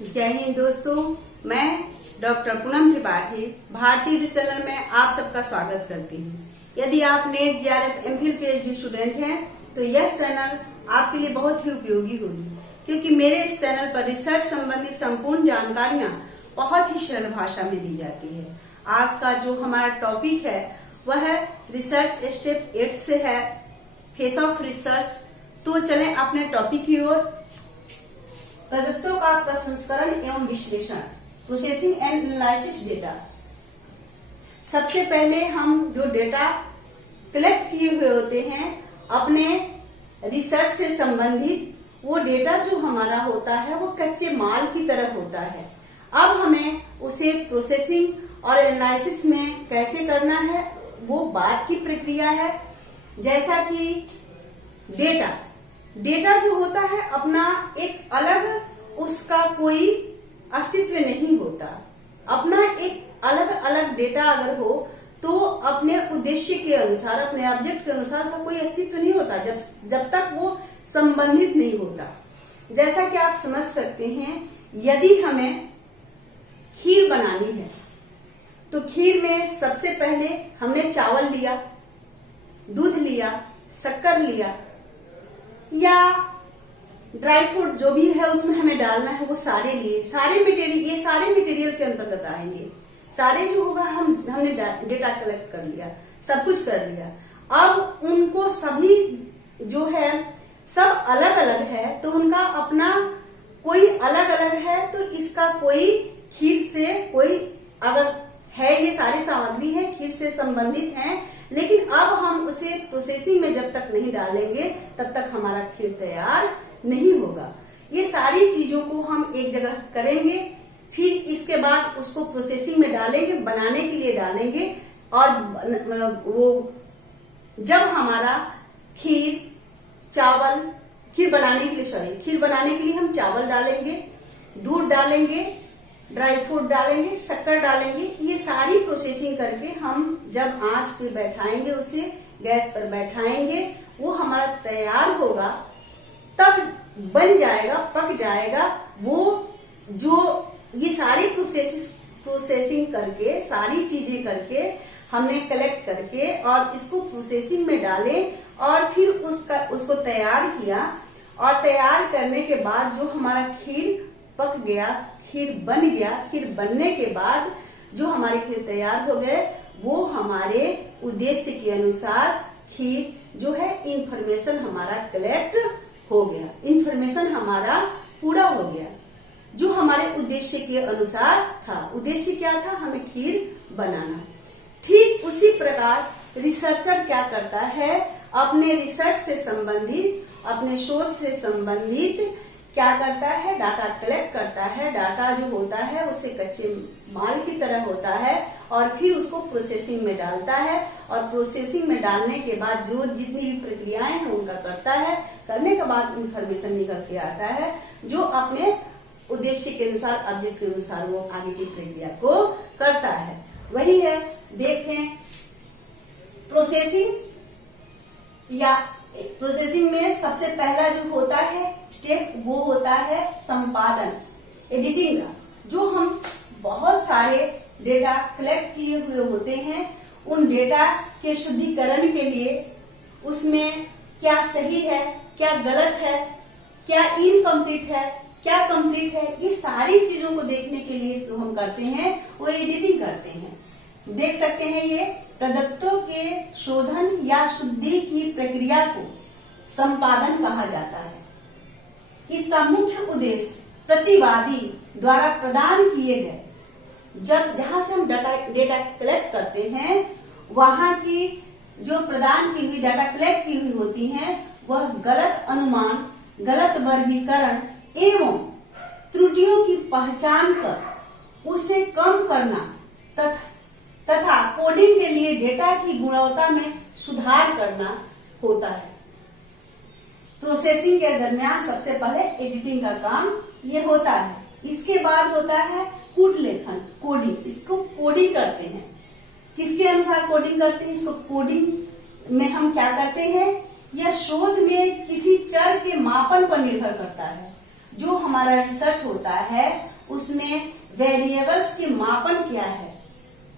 जय हिंद दोस्तों, मैं डॉक्टर पूनम त्रिपाठी भारतीय चैनल में आप सबका स्वागत करती हूँ। यदि आप net JRF MPhil PhD student हैं तो यह चैनल आपके लिए बहुत ही उपयोगी होगी, क्योंकि मेरे इस चैनल पर रिसर्च संबंधित संपूर्ण जानकारियाँ बहुत ही सरल भाषा में दी जाती है। आज का जो हमारा टॉपिक है वह है रिसर्च स्टेप 8 से है फेस ऑफ रिसर्च। तो चलें अपने टॉपिक की ओर। प्रदत्तों का प्रसंस्करण एवं विश्लेषण, प्रोसेसिंग एंड एनालिसिस डेटा। सबसे पहले हम जो डेटा कलेक्ट किए हुए होते हैं अपने रिसर्च से संबंधित, वो डेटा जो हमारा होता है वो कच्चे माल की तरह होता है। अब हमें उसे प्रोसेसिंग और एनालिसिस में कैसे करना है वो बाद की प्रक्रिया है। जैसा कि डेटा जो होता है अपना एक अलग उसका कोई अस्तित्व नहीं होता। अपना एक अलग अलग डेटा अगर हो तो अपने उद्देश्य के अनुसार, अपने ऑब्जेक्ट के अनुसार का कोई अस्तित्व नहीं होता जब तक वो संबंधित नहीं होता। जैसा कि आप समझ सकते हैं, यदि हमें खीर बनानी है तो खीर में सबसे पहले हमने चावल लिया, दूध लिया, शक्कर लिया या ड्राई फ्रूट जो भी है उसमें हमें डालना है वो सारे लिए, सारे मटेरियल के अंतर्गत आएंगे। सारे जो होगा हमने डेटा कलेक्ट कर लिया, सब कुछ कर लिया। अब उनको सभी जो है सब अलग अलग है तो उनका अपना कोई अलग अलग है। तो इसका कोई खीर से कोई अगर है, ये सारी सामग्री है खीर से संबंधित है, लेकिन अब हम उसे प्रोसेसिंग में जब तक नहीं डालेंगे तब तक हमारा खीर तैयार नहीं होगा। ये सारी चीजों को हम एक जगह करेंगे, फिर इसके बाद उसको प्रोसेसिंग में डालेंगे, बनाने के लिए डालेंगे। और वो जब हमारा खीर बनाने के लिए हम चावल डालेंगे, दूध डालेंगे, ड्राई फ्रूट डालेंगे, शक्कर डालेंगे। ये सारी प्रोसेसिंग करके हम जब आंच पे बैठाएंगे, उसे गैस पर बैठाएंगे, वो हमारा तैयार होगा, तब बन जाएगा, पक जाएगा। वो जो ये सारी प्रोसेसिंग करके, सारी चीजें करके हमने कलेक्ट करके और इसको प्रोसेसिंग में डाले और फिर उसको तैयार किया। और तैयार करने के बाद जो हमारा खीर पक गया, खीर बन गया, खीर बनने के बाद जो हमारे खीर तैयार हो गए वो हमारे उद्देश्य के अनुसार खीर जो है इंफॉर्मेशन हमारा कलेक्ट हो गया, इंफॉर्मेशन हमारा पूरा हो गया जो हमारे उद्देश्य के अनुसार था। उद्देश्य क्या था? हमें खीर बनाना। ठीक उसी प्रकार रिसर्चर क्या करता है, अपने रिसर्च से संबंधित, अपने शोध से संबंधित क्या करता है, डाटा कलेक्ट करता है। डाटा जो होता है उसे कच्चे माल की तरह होता है और फिर उसको प्रोसेसिंग में डालता है। और प्रोसेसिंग में डालने के बाद जो जितनी भी प्रक्रियाएं हैं उनका करता है। करने के बाद इंफॉर्मेशन निकल के आता है जो अपने उद्देश्य के अनुसार, ऑब्जेक्ट के अनुसार वो आगे की प्रक्रिया को करता है। वही है, देखें प्रोसेसिंग में सबसे पहला जो होता है स्टेप वो होता है संपादन, एडिटिंग का। जो हम बहुत सारे डेटा कलेक्ट किए हुए होते हैं, उन डेटा के शुद्धिकरण के लिए उसमें क्या सही है, क्या गलत है, क्या इनकम्प्लीट है, क्या कंप्लीट है, ये सारी चीजों को देखने के लिए जो हम करते हैं वो एडिटिंग करते हैं। देख सकते हैं, ये प्रदत्तों के शोधन या शुद्धि की प्रक्रिया को संपादन कहा जाता है। इसका मुख्य उद्देश्य प्रतिवादी द्वारा प्रदान किए गए, जहां से हम डेटा कलेक्ट करते हैं वहां की जो प्रदान की हुई डाटा कलेक्ट की हुई होती हैं वह गलत अनुमान, गलत वर्गीकरण एवं त्रुटियों की पहचान कर उसे कम करना तथा कोडिंग के लिए डेटा की गुणवत्ता में सुधार करना होता है। प्रोसेसिंग के दरमियान सबसे पहले एडिटिंग का काम ये होता है। इसके बाद होता है कूट लेखन, कोडिंग। इसको कोडिंग करते हैं। किसके अनुसार कोडिंग करते हैं? इसको कोडिंग में हम क्या करते हैं, यह शोध में किसी चर के मापन पर निर्भर करता है। जो हमारा रिसर्च होता है उसमें वेरिएबल्स के मापन क्या है,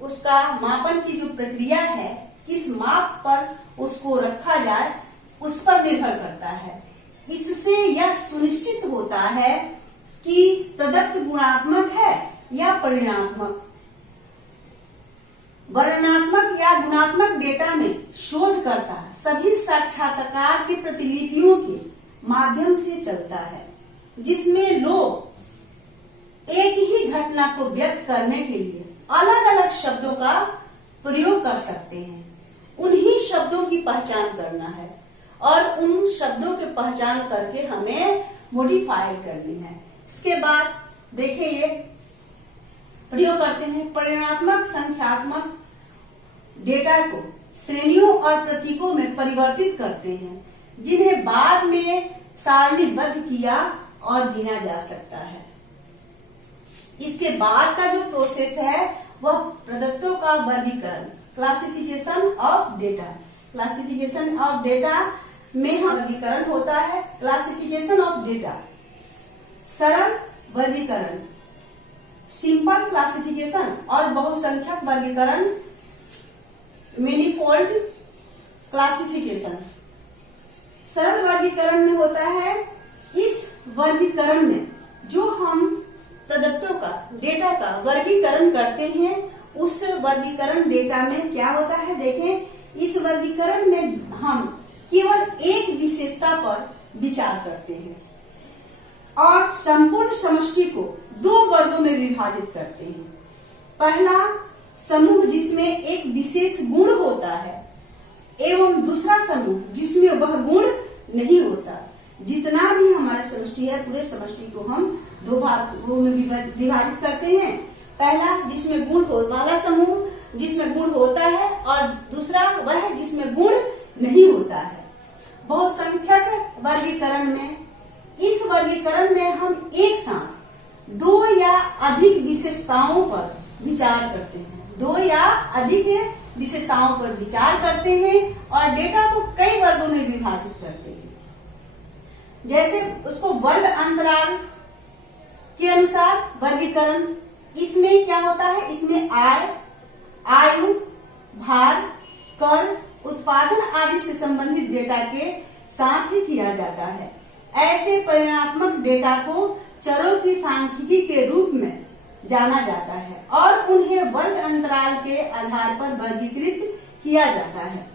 उसका मापन की जो प्रक्रिया है, किस माप पर उसको रखा जाए, उस पर निर्भर करता है। इससे यह सुनिश्चित होता है कि प्रदत्त गुणात्मक है या परिमाणात्मक, वर्णनात्मक या गुणात्मक डेटा में शोधकर्ता सभी साक्षात्कार की प्रतिलिपियों के माध्यम से चलता है, जिसमें लोग एक ही घटना को व्यक्त करने के लिए अलग अलग शब्दों का प्रयोग कर सकते हैं। उन्हीं शब्दों की पहचान करना है और उन शब्दों की पहचान करके हमें मॉडिफाई करनी है। इसके बाद देखिए ये प्रयोग करते हैं, परिमाणात्मक संख्यात्मक डेटा को श्रेणियों और प्रतीकों में परिवर्तित करते हैं, जिन्हें बाद में सारणीबद्ध किया और गिना जा सकता है। इसके बाद का जो प्रोसेस है वह प्रदत्तों का वर्गीकरण, classification of data. Classification of data में वर्गीकरण होता है। क्लासिफिकेशन ऑफ डेटा, सरल वर्गीकरण, सिंपल क्लासिफिकेशन और बहुसंख्यक वर्गीकरण, मैनीफोल्ड क्लासिफिकेशन। सरल वर्गीकरण में होता है, इस वर्गीकरण में जो हम प्रदत्तों का डेटा का वर्गीकरण करते हैं, उस वर्गीकरण डेटा में क्या होता है, देखें, इस वर्गीकरण में हम केवल एक विशेषता पर विचार करते हैं और संपूर्ण समष्टि को दो वर्गों में विभाजित करते हैं। पहला समूह जिसमें एक विशेष गुण होता है एवं दूसरा समूह जिसमें वह गुण नहीं होता। जितना भी हमारा समष्टि है, पूरे समष्टि को हम दो भागों में विभाजित करते हैं। पहला जिसमें गुण वाला समूह, जिसमें गुण होता है, और दूसरा वह है जिसमें गुण नहीं होता है। बहुसंख्यक वर्गीकरण में, इस वर्गीकरण में हम एक साथ दो या अधिक विशेषताओं पर विचार करते हैं, दो या अधिक विशेषताओं पर विचार करते हैं और डेटा को कई वर्गों में विभाजित करते हैं। जैसे उसको वर्ग अंतराल के अनुसार वर्गीकरण, इसमें क्या होता है, इसमें आय, आयु, भार, कर, उत्पादन आदि से संबंधित डेटा के साथ ही किया जाता है। ऐसे परिमाणात्मक डेटा को चरों की सांख्यिकी के रूप में जाना जाता है और उन्हें वर्ग अंतराल के आधार पर वर्गीकृत किया जाता है।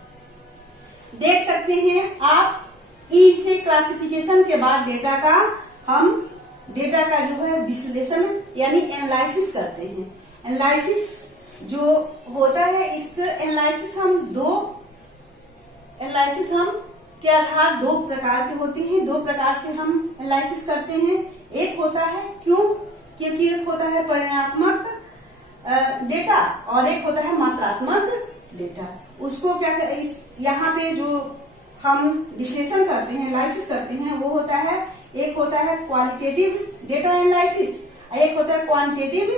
देख सकते हैं आप, ई से क्लासिफिकेशन के बाद डेटा का हम डेटा का जो है विश्लेषण यानी एनालिसिस करते हैं। एनालिसिस जो होता है, इसका एनालिसिस हम के आधार दो प्रकार के होते हैं। दो प्रकार से हम एनालिसिस करते हैं। एक होता है क्योंकि एक होता है परिमाणात्मक डेटा और एक होता है मात्रात्मक डेटा। उसको क्या यहाँ पे जो हम विश्लेषण करते हैं, एनालिसिस करते हैं, वो होता है, एक होता है क्वालिटेटिव डेटा एनालिसिस, एक होता है क्वांटिटेटिव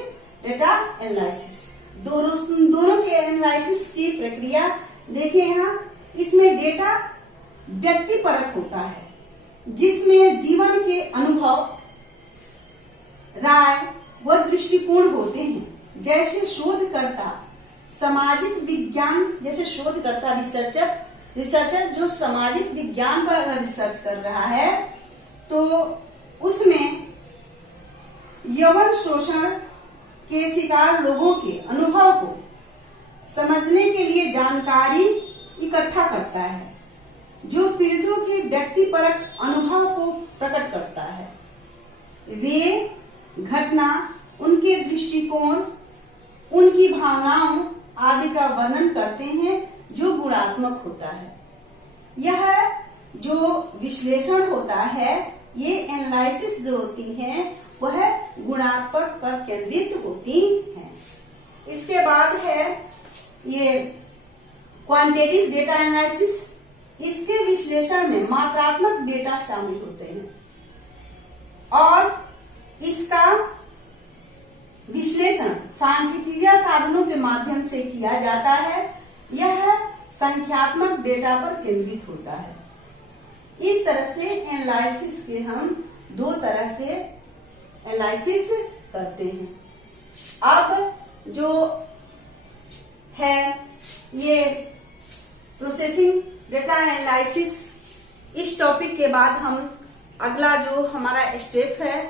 डेटा एनालिसिस। दोनों के एनालिसिस की प्रक्रिया देखें यहाँ। इसमें डेटा व्यक्तिपरक होता है, जिसमें जीवन के अनुभव, राय व दृष्टिकोण होते हैं। जैसे शोधकर्ता सामाजिक विज्ञान, जैसे शोधकर्ता रिसर्चर जो सामाजिक विज्ञान पर अगर रिसर्च कर रहा है तो उसमें यौन शोषण के शिकार लोगों के अनुभव को समझने के लिए जानकारी इकट्ठा करता है, जो पीड़ितों के व्यक्तिपरक अनुभव को प्रकट करता है। वे घटना, उनके दृष्टिकोण, उनकी भावनाओं आदि का वर्णन करते हैं, जो गुणात्मक होता है। यह जो विश्लेषण होता है, ये एनालिसिस जो होती है वह गुणात्मक पर केंद्रित होती है। इसके बाद है ये क्वांटिटेटिव डेटा एनालिसिस। इसके विश्लेषण में मात्रात्मक डेटा शामिल होते हैं और इसका विश्लेषण सांख्यिकीय साधनों के माध्यम से किया जाता है। यह संख्यात्मक डेटा पर केंद्रित होता है। इस तरह से एनालिसिस के हम दो तरह से एनालिसिस करते हैं। अब जो है ये प्रोसेसिंग डेटा एनालिसिस, इस टॉपिक के बाद हम अगला जो हमारा स्टेप है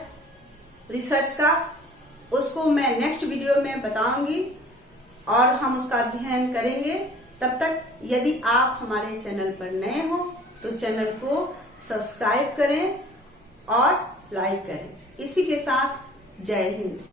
रिसर्च का, उसको मैं नेक्स्ट वीडियो में बताऊंगी और हम उसका अध्ययन करेंगे। तब तक यदि आप हमारे चैनल पर नए हो तो चैनल को सब्सक्राइब करें और लाइक करें। इसी के साथ जय हिंद।